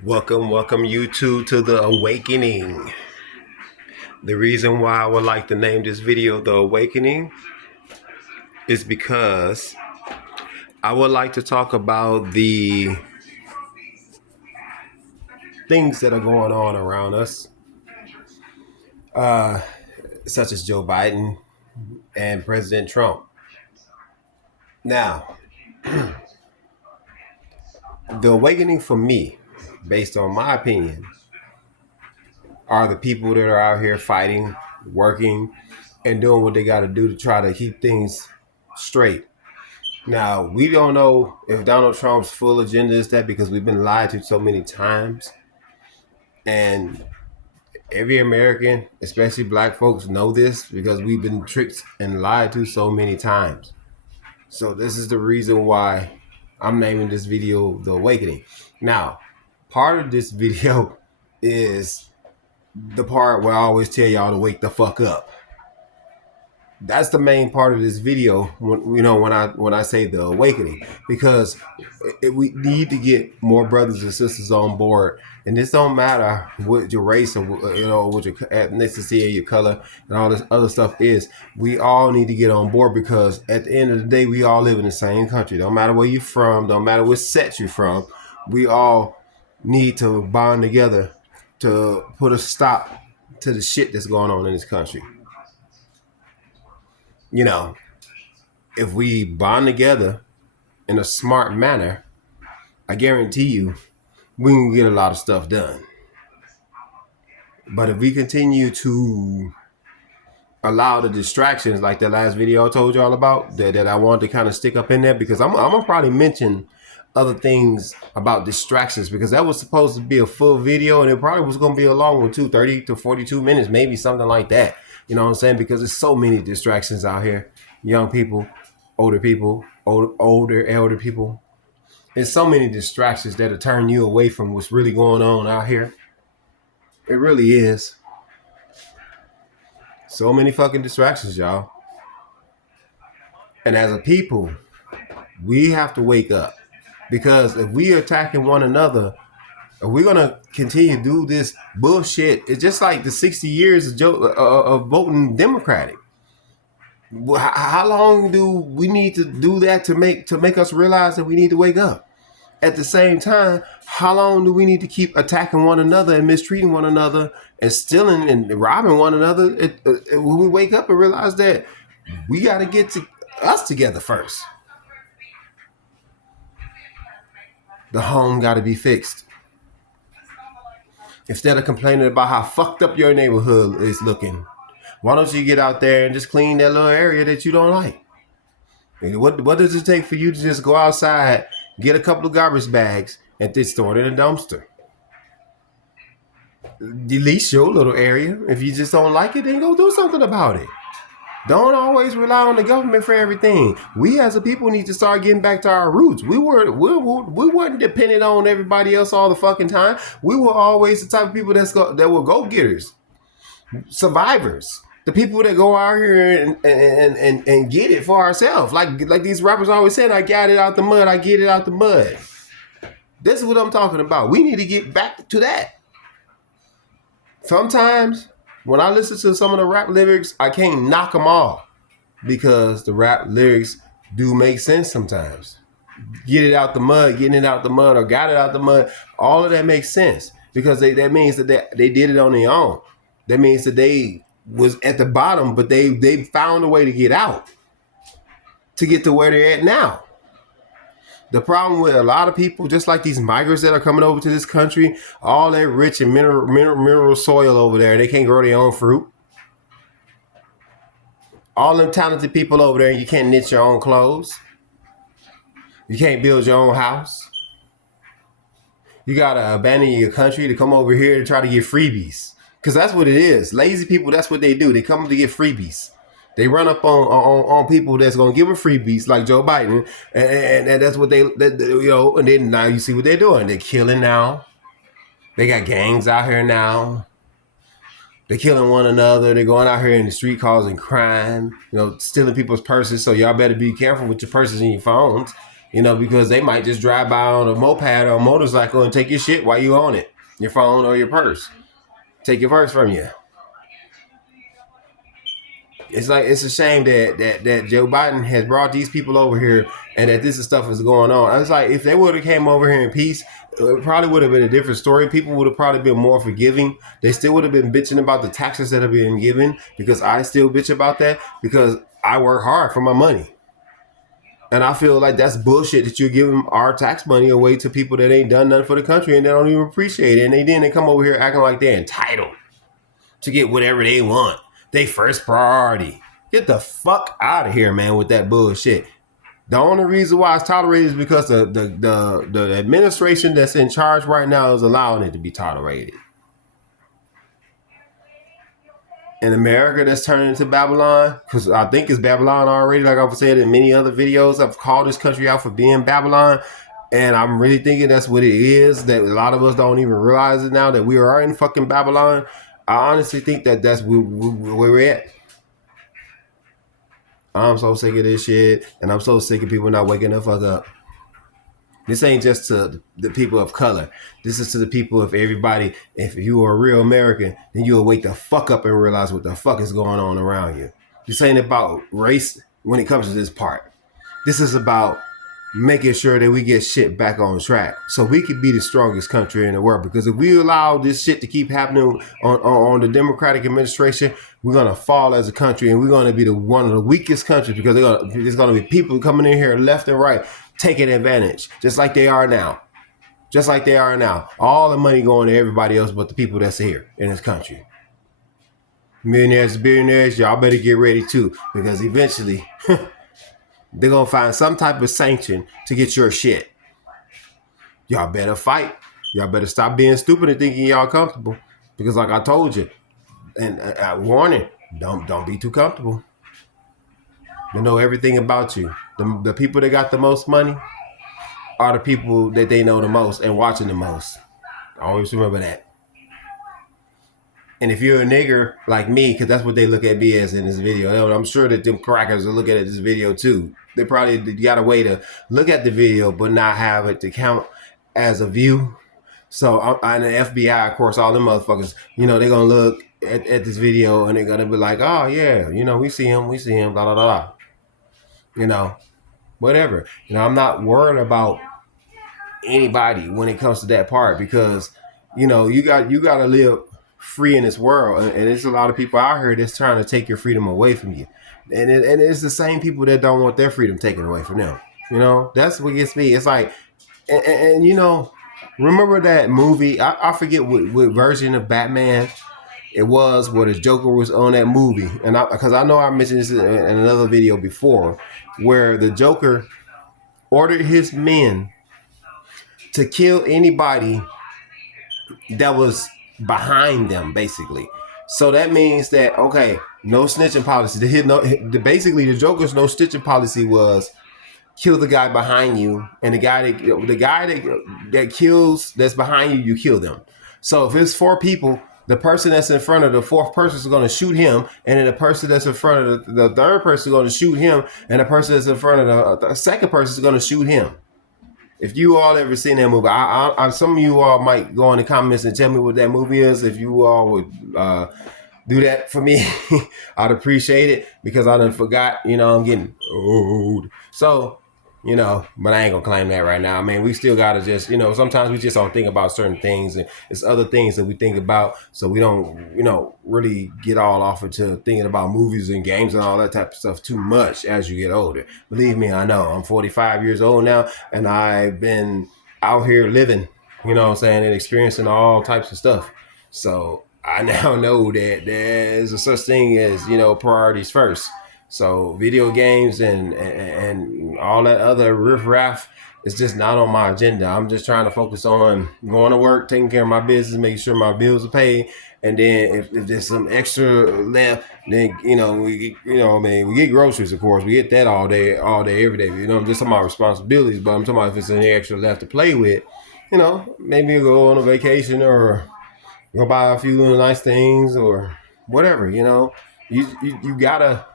Welcome YouTube to the awakening. The reason why I would like to name this video The Awakening is because I would like to talk about the things that are going on around us, uh, such as Joe Biden and President Trump. Now, the awakening for me, based on my opinion, are the people that are out here fighting, working, and doing what they got to do to try to keep things straight. Now, we don't know if Donald Trump's full agenda is that because we've been lied to so many times. And every American, especially black folks, know this because we've been tricked and lied to so many times. So this is the reason why I'm naming this video The Awakening. Now, part of this video is the part where I always tell y'all to wake the fuck up. That's the main part of this video when I say the awakening, because we need to get more brothers and sisters on board, and this don't matter what your race or what your ethnicity or your color and all this other stuff is. We all need to get on board, because at the end of the day, we all live in the same country. Don't matter where you're from, don't matter what set you're from, we all need to bond together to put a stop to the shit that's going on in this country. You know, if we bond together in a smart manner, I guarantee you we can get a lot of stuff done. But if we continue to allow the distractions, like that last video I told y'all about, that I wanted to kind of stick up in there, because I'm gonna probably mention other things about distractions, because that was supposed to be a full video, and it probably was going to be a long one too, 30 to 42 minutes, maybe something like that. You know what I'm saying? Because there's so many distractions out here. Young people, older people, elder people. There's so many distractions that'll turn you away from what's really going on out here. It really is. So many fucking distractions, y'all. And as a people, we have to wake up. Because if we are attacking one another, if we're going to continue to do this bullshit, it's just like the 60 years of voting Democratic. How long do we need to do that to make us realize that we need to wake up? At the same time, how long do we need to keep attacking one another and mistreating one another and stealing and robbing one another when we wake up and realize that we got to get us together first? The home got to be fixed. Instead of complaining about how fucked up your neighborhood is looking, why don't you get out there and just clean that little area that you don't like? What does it take for you to just go outside, get a couple of garbage bags, and then store it in a dumpster? Delete your little area. If you just don't like it, then go do something about it. Don't always rely on the government for everything. We as a people need to start getting back to our roots. We weren't dependent on everybody else all the fucking time. We were always the type of people that were go-getters, survivors, the people that go out here and get it for ourselves. Like these rappers always saying, I got it out the mud, I get it out the mud. This is what I'm talking about. We need to get back to that. Sometimes when I listen to some of the rap lyrics, I can't knock them off, because the rap lyrics do make sense sometimes. Get it out the mud, getting it out the mud, or got it out the mud, all of that makes sense, because that means that they did it on their own. That means that they was at the bottom, but they found a way to get out, to get to where they're at now. The problem with a lot of people, just like these migrants that are coming over to this country, all that rich and mineral soil over there, they can't grow their own fruit. All them talented people over there, you can't knit your own clothes. You can't build your own house. You gotta abandon your country to come over here to try to get freebies. Because that's what it is. Lazy people, that's what they do. They come to get freebies. They run up on people that's gonna give them freebies, like Joe Biden, and that's what and then now you see what they're doing. They're killing now. They got gangs out here now. They're killing one another. They're going out here in the street causing crime, stealing people's purses. So y'all better be careful with your purses and your phones. because they might just drive by on a moped or a motorcycle and take your shit while you own it, your phone or your purse. Take your purse from you. It's a shame that Joe Biden has brought these people over here and that this stuff is going on. It's like if they would have came over here in peace, it probably would have been a different story. People would have probably been more forgiving. They still would have been bitching about the taxes that are being given, because I still bitch about that because I work hard for my money. And I feel like that's bullshit that you're giving our tax money away to people that ain't done nothing for the country and they don't even appreciate it. And they come over here acting like they're entitled to get whatever they want. They first priority. Get the fuck out of here, man, with that bullshit. The only reason why it's tolerated is because the administration that's in charge right now is allowing it to be tolerated. In America, that's turning into Babylon, because I think it's Babylon already. Like I've said in many other videos, I've called this country out for being Babylon. And I'm really thinking that's what it is, that a lot of us don't even realize it now, that we are in fucking Babylon. I honestly think that's where we're at. I'm so sick of this shit, and I'm so sick of people not waking the fuck up. This ain't just to the people of color. This is to the people of everybody. If you are a real American, then you'll wake the fuck up and realize what the fuck is going on around you. This ain't about race when it comes to this part. This is about making sure that we get shit back on track so we could be the strongest country in the world. Because if we allow this shit to keep happening on the Democratic administration, we're going to fall as a country, and we're going to be one of the weakest countries, because there's going to be people coming in here left and right taking advantage, just like they are now. All the money going to everybody else but the people that's here in this country. Millionaires, billionaires, y'all better get ready too, because eventually they're going to find some type of sanction to get your shit. Y'all better fight. Y'all better stop being stupid and thinking y'all comfortable. Because like I told you, and warning, don't be too comfortable. They know everything about you. The people that got the most money are the people that they know the most and watching the most. Always remember that. And if you're a nigger like me, because that's what they look at me as in this video, I'm sure that them crackers are looking at this video too. They probably got a way to look at the video but not have it to count as a view. So, and the FBI, of course, all them motherfuckers, they're going to look at this video and they're going to be like, oh, yeah, we see him, blah, blah, blah. Whatever. I'm not worried about anybody when it comes to that part, because, you got to live free in this world, and there's a lot of people out here that's trying to take your freedom away from you, and it's the same people that don't want their freedom taken away from them. That's what gets me. It's like, and remember that movie? I forget what version of Batman it was where the Joker was on that movie, and because I know I mentioned this in another video before, where the Joker ordered his men to kill anybody that was behind them, basically. So that means that, okay, no snitching policy. Basically, the Joker's no snitching policy was kill the guy behind you, and the guy that kills that's behind you, you kill them. So if it's 4 people, the person that's in front of the 4th person is going to shoot him, and then the person that's in front of the 3rd person is going to shoot him, and the person that's in front of the 2nd person is going to shoot him. If you all ever seen that movie, some of you all might go in the comments and tell me what that movie is. If you all would do that for me, I'd appreciate it, because I done forgot. I'm getting old. So, but I ain't gonna claim that right now. I mean, we still gotta just, sometimes we just don't think about certain things, and it's other things that we think about, so we don't, really get all off into thinking about movies and games and all that type of stuff too much as you get older. Believe me, I know. I'm 45 years old now, and I've been out here living, and experiencing all types of stuff. So I now know that there's a such thing as, priorities first. So video games and all that other riffraff is just not on my agenda. I'm just trying to focus on going to work, taking care of my business, making sure my bills are paid, and then if there's some extra left, then we get groceries. Of course, we get that all day, every day. I'm just talking about responsibilities, but I'm talking about if it's any extra left to play with. Maybe go on a vacation or go buy a few little nice things or whatever. You gotta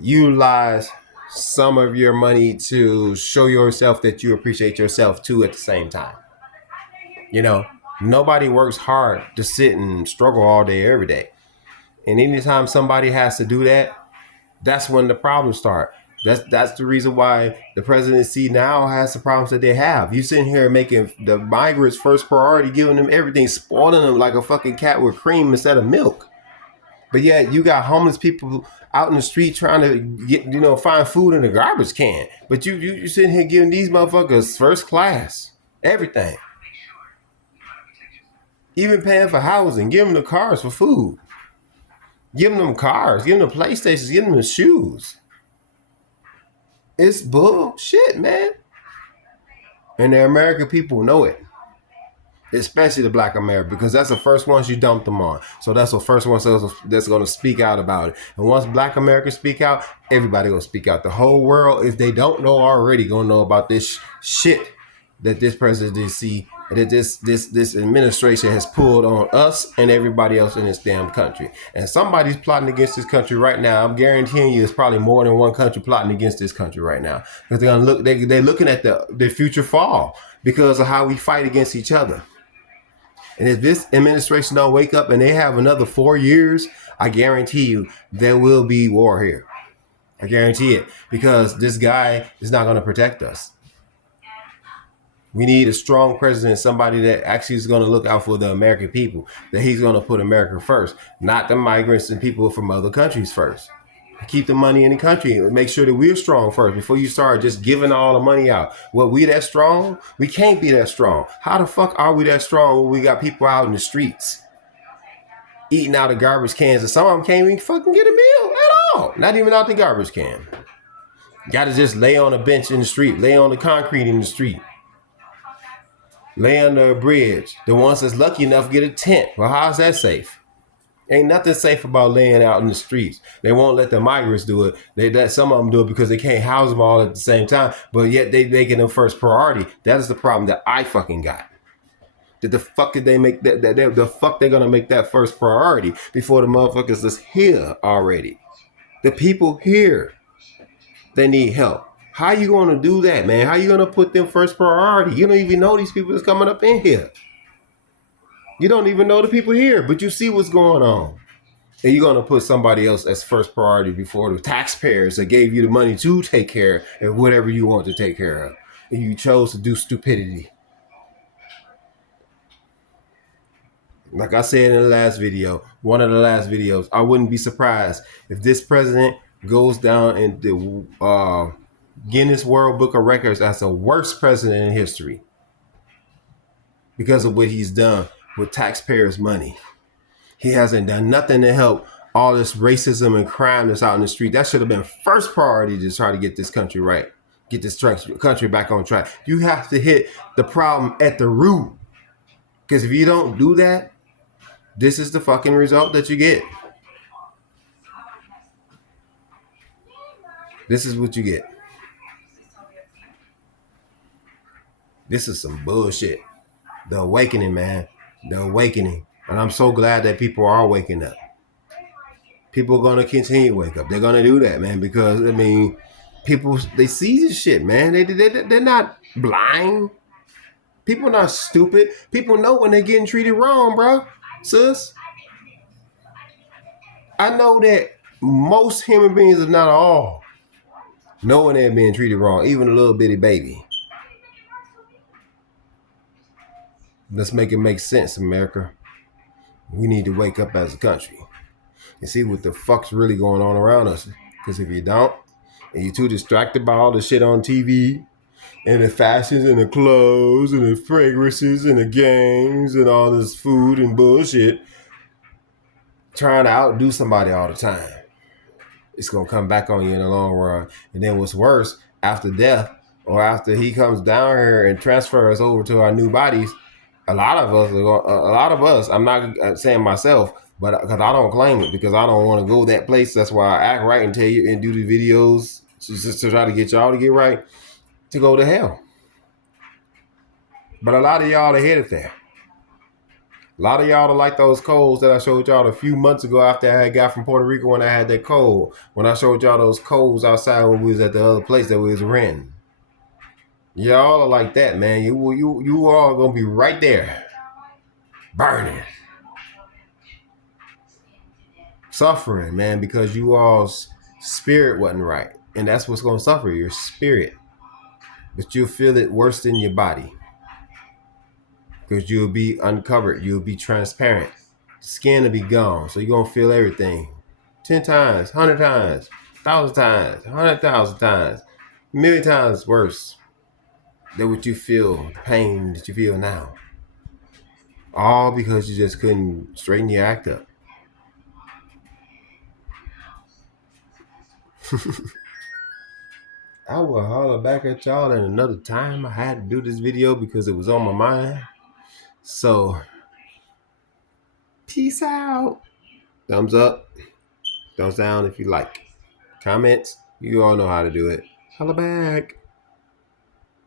utilize some of your money to show yourself that you appreciate yourself too at the same time. You know, nobody works hard to sit and struggle all day, every day. And anytime somebody has to do that, that's when the problems start. That's the reason why the presidency now has the problems that they have. You sitting here making the migrants first priority, giving them everything, spoiling them like a fucking cat with cream instead of milk. But yet you got homeless people out in the street trying to get, find food in a garbage can. But you sitting here giving these motherfuckers first class everything, even paying for housing, giving them cars for food, giving them cars, giving them PlayStations, giving them shoes. It's bullshit, man. And the American people know it. Especially the black America, because that's the first ones you dumped them on. So that's the first ones that's going to speak out about it. And once black Americans speak out, everybody going to speak out. The whole world, if they don't know already, going to know about this shit that this presidency, that this administration has pulled on us and everybody else in this damn country. And somebody's plotting against this country right now. I'm guaranteeing you, it's probably more than one country plotting against this country right now, because they're gonna look. They're looking at the future fall because of how we fight against each other. And if this administration don't wake up and they have another 4 years, I guarantee you there will be war here. I guarantee it, because this guy is not going to protect us. We need a strong president, somebody that actually is going to look out for the American people, that he's going to put America first, not the migrants and people from other countries first. Keep the money in the country and make sure that we're strong first before you start just giving all the money out. Well, we that strong? We can't be that strong. How the fuck are we that strong when we got people out in the streets eating out of garbage cans, and some of them can't even fucking get a meal at all? Not even out the garbage can. Got to just lay on a bench in the street, lay on the concrete in the street, lay under a bridge. The ones that's lucky enough get a tent. Well, how's that safe? Ain't nothing safe about laying out in the streets. They won't let the migrants do it. Some of them do it because they can't house them all at the same time, but yet they making them first priority. That is the problem that I fucking got. That the fuck did they make that? The fuck they gonna make that first priority before the motherfuckers that's here already? The people here, they need help. How you gonna do that, man? How you gonna put them first priority? You don't even know these people that's coming up in here. You don't even know the people here, but you see what's going on. And you're going to put somebody else as first priority before the taxpayers that gave you the money to take care of whatever you want to take care of. And you chose to do stupidity. Like I said in the last video, one of the last videos, I wouldn't be surprised if this president goes down in the Guinness World Book of Records as the worst president in history because of what he's done with taxpayers' money. He hasn't done nothing to help all this racism and crime that's out in the street. That should have been first priority to try to get this country right, get this country back on track. You have to hit the problem at the root, because if you don't do that, this is the fucking result that you get. This is what you get. This is some bullshit. The awakening, man. The awakening. And I'm so glad that people are waking up. People are going to continue to wake up. They're going to do that, man, because, I mean, people, they see this shit, man. They're not blind. People are not stupid. People know when they're getting treated wrong, bro. Sis. I know that most human beings, if not all, know when they're being treated wrong, even a little bitty baby. Let's make it make sense, America. We need to wake up as a country and see what the fuck's really going on around us. Because if you don't, and you're too distracted by all the shit on TV and the fashions and the clothes and the fragrances and the games and all this food and bullshit, trying to outdo somebody all the time, it's going to come back on you in the long run. And then what's worse, after death or after he comes down here and transfers over to our new bodies, a lot of us, I'm not saying myself, but because I don't claim it, because I don't want to go that place. That's why I act right and tell you and do the videos just to try to get y'all to get right, to go to hell. But a lot of y'all are headed there. A lot of y'all are like those colds that I showed y'all a few months ago after I had got from Puerto Rico when I had that cold. When I showed y'all those colds outside when we was at the other place that we was renting. Y'all are like that, man. You all gonna be right there, burning, suffering, man, because you all's spirit wasn't right, and that's what's gonna suffer, your spirit. But you'll feel it worse than your body, because you'll be uncovered, you'll be transparent, skin will be gone, so you're gonna feel everything, 10 times, 100 times, 1,000 times, 100,000 times, a million times worse than what you feel, the pain that you feel now. All because you just couldn't straighten your act up. I will holler back at y'all at another time. I had to do this video because it was on my mind. So, peace out. Thumbs up, thumbs down if you like. Comments, you all know how to do it. Holla back.